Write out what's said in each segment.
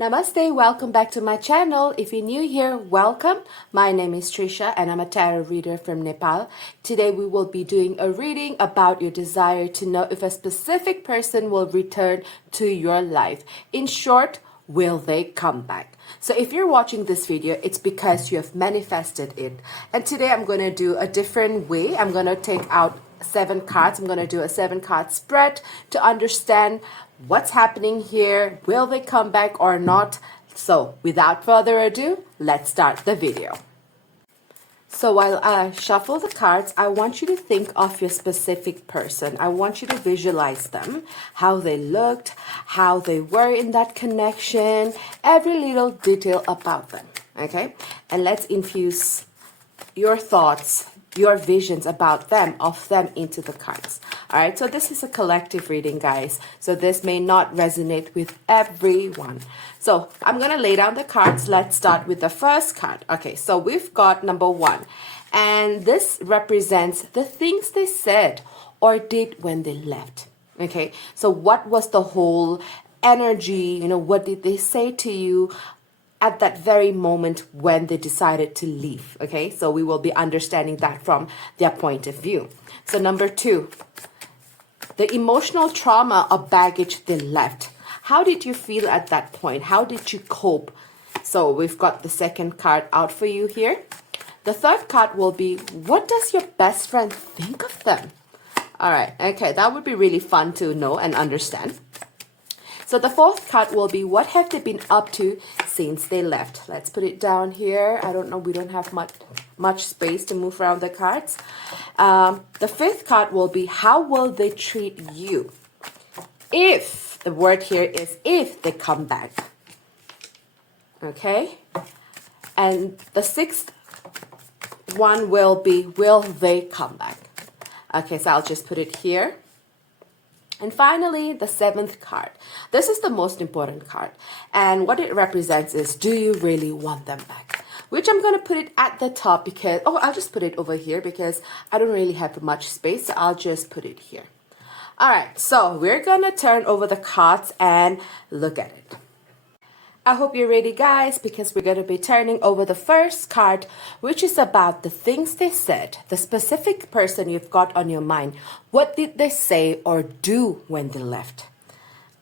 Namaste, welcome back to my channel. If you're new here, welcome. My name is Trisha and I'm a tarot reader from Nepal. Today we will be doing a reading about your desire to know if a specific person will return to your life. In short, will they come back? So if you're watching this video, it's because you have manifested it. And today I'm going to do a different way. I'm going to take out 7 cards. I'm going to do a 7-card spread to understand what's happening here. Will they come back or not? So without further ado, let's start the video. So while I shuffle the cards, I want you to think of your specific person. I want you to visualize them, how they looked, how they were in that connection, every little detail about them, okay? And let's infuse your thoughts, your visions about them, of them into the cards. All right, so this is a collective reading, guys. So this may not resonate with everyone. So I'm going to lay down the cards. Let's start with the first card. Okay, so we've got number 1. And this represents the things they said or did when they left. Okay, so what was the whole energy? You know, what did they say to you at that very moment when they decided to leave? Okay, so we will be understanding that from their point of view. So number 2, the emotional trauma or baggage they left. How did you feel at that point? How did you cope? So we've got the second card out for you here. The third card will be, what does your best friend think of them? All right, okay, that would be really fun to know and understand. So the fourth card will be, what have they been up to since they left? Let's put it down here. I don't know, we don't have much space to move around the cards. The fifth card will be, how will they treat you? If, the word here is if they come back. Okay? And the sixth one will be, will they come back? Okay, so I'll just put it here. And finally, the 7th card. This is the most important card. And what it represents is, do you really want them back? Which I'm going to put it at the top because, I'll just put it over here because I don't really have much space. So I'll just put it here. All right, so we're going to turn over the cards and look at it. I hope you're ready, guys, because we're going to be turning over the first card, which is about the things they said, the specific person you've got on your mind. What did they say or do when they left?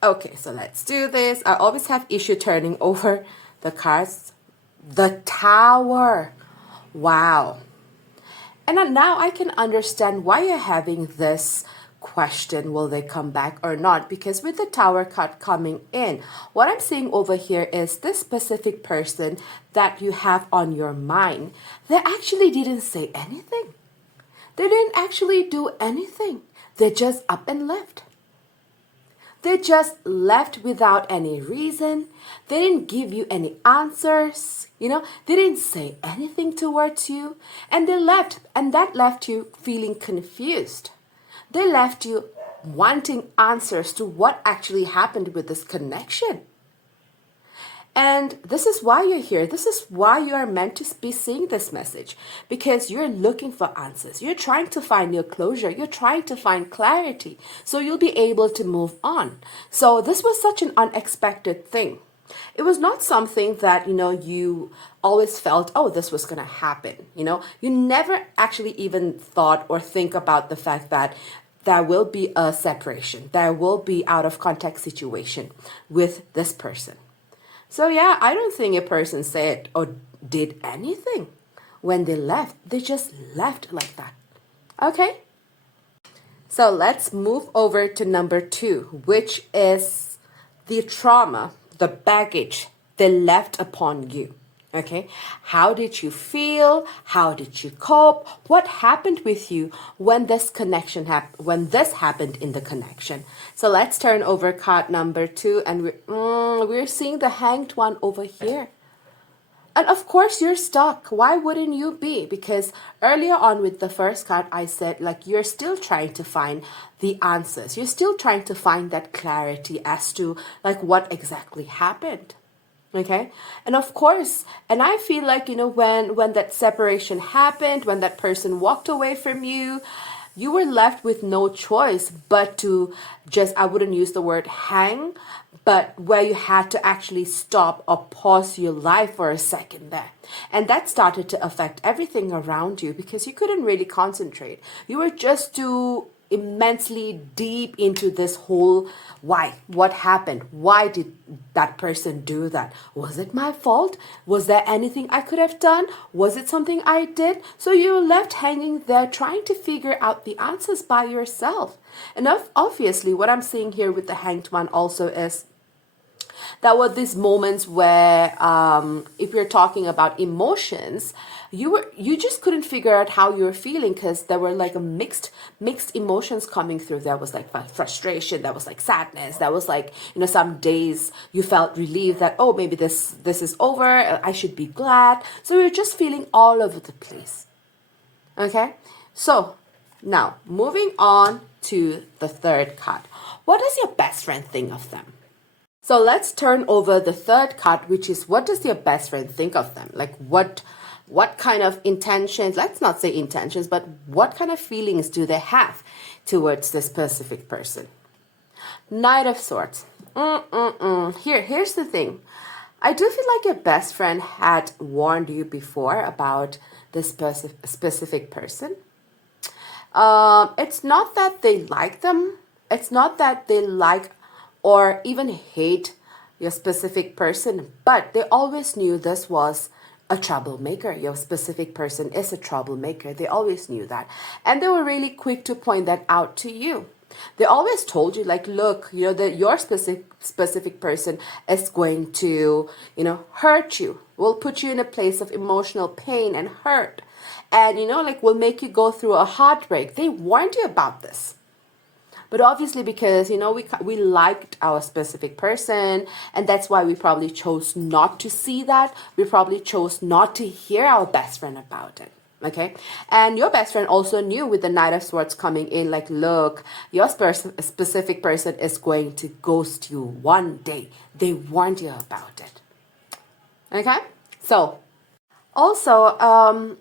Okay, so let's do this. I always have issue turning over the cards. The Tower. Wow. And now I can understand why you're having this question, will they come back or not? Because with the Tower card coming in, what I'm seeing over here is this specific person that you have on your mind, they actually didn't say anything. They didn't actually do anything. They just up and left. They just left without any reason. They didn't give you any answers. You know, they didn't say anything towards you. And they left, and that left you feeling confused. They left you wanting answers to what actually happened with this connection. And this is why you're here. This is why you are meant to be seeing this message. Because you're looking for answers. You're trying to find your closure. You're trying to find clarity. So you'll be able to move on. So this was such an unexpected thing. It was not something that, you always felt, this was going to happen. You never actually even thought or think about the fact that there will be a separation. There will be out of contact situation with this person. So yeah, I don't think a person said or did anything when they left. They just left like that. Okay? So let's move over to number 2, which is the trauma, the baggage they left upon you. Okay, how did you feel? How did you cope? What happened with you when this connection happened? When this happened in the connection? So let's turn over card number 2, and we're seeing the Hanged One over here. And of course, you're stuck. Why wouldn't you be? Because earlier on with the first card, I said, you're still trying to find the answers. You're still trying to find that clarity as to, what exactly happened. Okay. And of course, and I feel like, when that separation happened, when that person walked away from you, you were left with no choice but to just, I wouldn't use the word hang, but where you had to actually stop or pause your life for a second there. And that started to affect everything around you because you couldn't really concentrate. You were just too immensely deep into this whole why, what happened, why did that person do that, was it my fault, was there anything I could have done, was it something I did? So you were left hanging there trying to figure out the answers by yourself. And obviously what I'm seeing here with the Hanged One also is that were these moments where if you're talking about emotions, you just couldn't figure out how you were feeling because there were like a mixed emotions coming through. There was like frustration, there was like sadness, there was like, you know, some days you felt relieved that, oh, maybe this is over, I should be glad. So you're just feeling all over the place. Okay, so now moving on to the third card. What does your best friend think of them? So let's turn over the third card, which is what does your best friend think of them? Like what kind of intentions, let's not say intentions, but what kind of feelings do they have towards this specific person? Knight of Swords. Here's the thing. I do feel like your best friend had warned you before about this specific person. It's not that they like them. It's not that they like or even hate your specific person, but they always knew this was a troublemaker. Your specific person is a troublemaker. They always knew that. And they were really quick to point that out to you. They always told you, like, look, you know, that your specific person is going to, you know, hurt you, will put you in a place of emotional pain and hurt. And, you know, like, will make you go through a heartbreak. They warned you about this. But obviously because, you know, we liked our specific person, and that's why we probably chose not to see that. We probably chose not to hear our best friend about it. Okay. And your best friend also knew with the Knight of Swords coming in, like, look, your specific person is going to ghost you one day. They warned you about it. Okay. So also,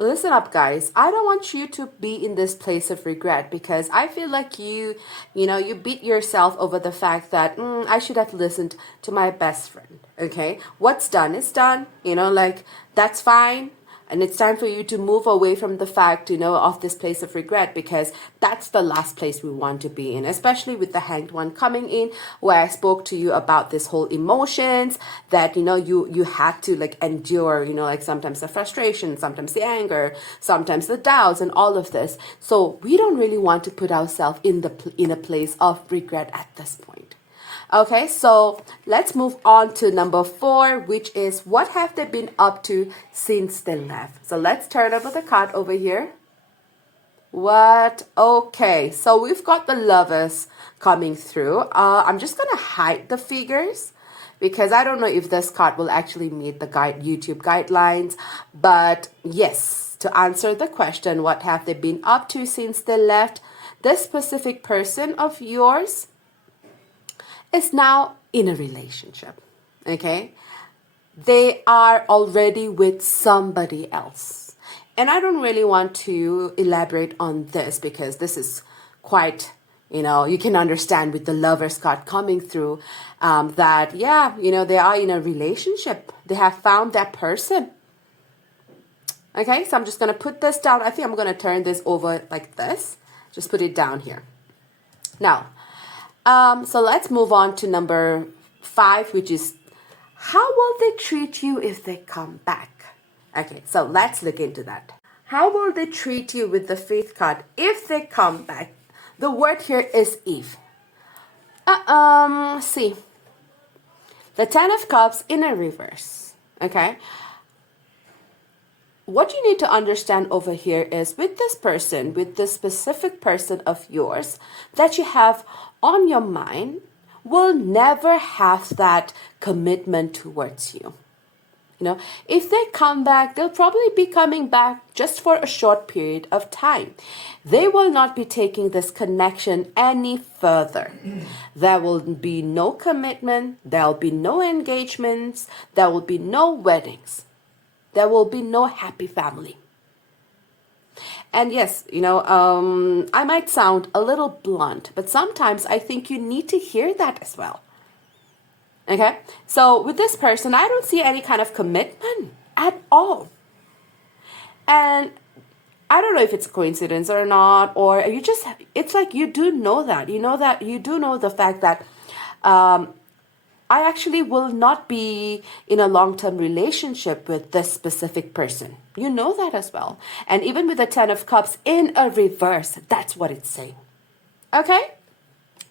listen up, guys. I don't want you to be in this place of regret because I feel like you beat yourself over the fact that I should have listened to my best friend. Okay, what's done is done. You know, like, that's fine. And it's time for you to move away from the fact, you know, of this place of regret, because that's the last place we want to be in, especially with the Hanged One coming in, where I spoke to you about this whole emotions that, you know, you had to, like, endure, you know, like sometimes the frustration, sometimes the anger, sometimes the doubts and all of this. So we don't really want to put ourselves in a place of regret at this point. Okay, so let's move on to number 4, which is what have they been up to since they left? So let's turn over the card over here. Okay, so we've got the Lovers coming through. I'm just going to hide the figures because I don't know if this card will actually meet the YouTube guidelines. But yes, to answer the question, what have they been up to since they left? This specific person of yours is now in a relationship, okay? They are already with somebody else. And I don't really want to elaborate on this because this is quite, you know, you can understand with the Lovers card coming through that, yeah, you know, they are in a relationship. They have found that person. Okay, so I'm just going to put this down. I think I'm going to turn this over like this. Just put it down here. Now, so let's move on to number 5, which is how will they treat you if they come back? Okay, so let's look into that. How will they treat you with the Faith card if they come back? The word here is if. See, the 10 of Cups in a reverse. Okay. What you need to understand over here is with this person, with this specific person of yours that you have on your mind, will never have that commitment towards you. You know, if they come back, they'll probably be coming back just for a short period of time. They will not be taking this connection any further. There will be no commitment. There will be no engagements. There will be no weddings. There will be no happy family. And yes, I might sound a little blunt, but sometimes I think you need to hear that as well. Okay? So with this person, I don't see any kind of commitment at all. And I don't know if it's a coincidence or not, or it's like you do know that. You do know the fact that I actually will not be in a long-term relationship with this specific person. You know that as well. And even with the Ten of Cups in a reverse, that's what it's saying. Okay?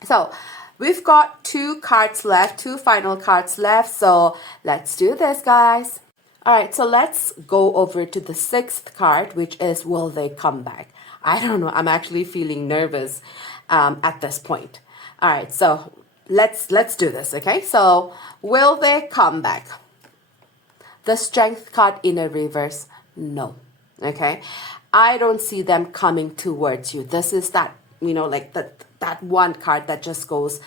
So, we've got 2 cards left, 2 final cards left. So, let's do this, guys. All right, so let's go over to the 6th card, which is Will They Come Back? I don't know. I'm actually feeling nervous at this point. All right, so let's do this, okay? So, will they come back? The Strength card in a reverse, no, okay? I don't see them coming towards you. This is that, like that one card that just goes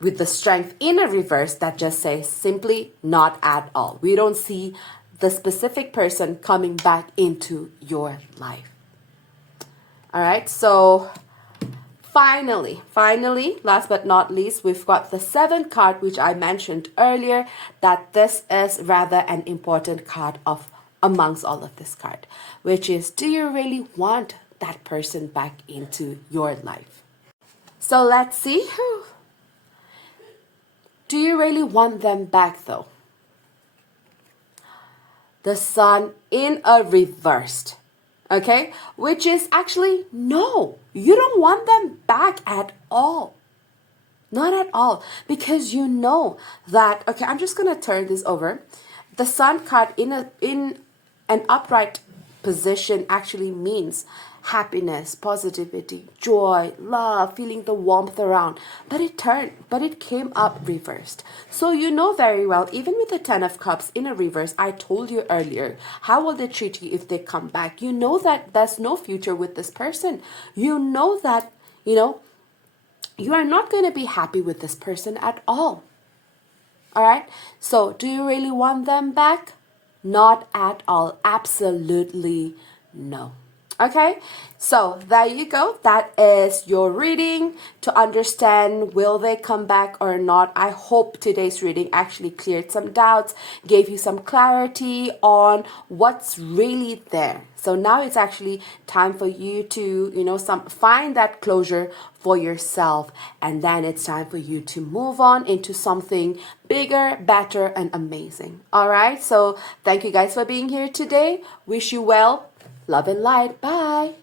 with the Strength in a reverse that just says simply not at all. We don't see the specific person coming back into your life. All right, so finally, last but not least, we've got the 7th card, which I mentioned earlier, that this is rather an important card amongst all of this card, which is, do you really want that person back into your life? So let's see. Do you really want them back though? The Sun in a reversed. Okay, which is actually no, you don't want them back at all. Not at all, because you know that, okay, I'm just going to turn this over. The Sun card in an upright position actually means happiness, positivity, joy, love, feeling the warmth around. But it came up reversed. So you know very well, even with the 10 of Cups in a reverse, I told you earlier, how will they treat you if they come back? You know that there's no future with this person. You know that, you are not going to be happy with this person at all. All right? So do you really want them back? Not at all. Absolutely no. Okay, so there you go. That is your reading to understand will they come back or not. I hope today's reading actually cleared some doubts, gave you some clarity on what's really there. So now it's actually time for you to, find that closure for yourself. And then it's time for you to move on into something bigger, better, and amazing. All right, so thank you guys for being here today. Wish you well. Love and light. Bye.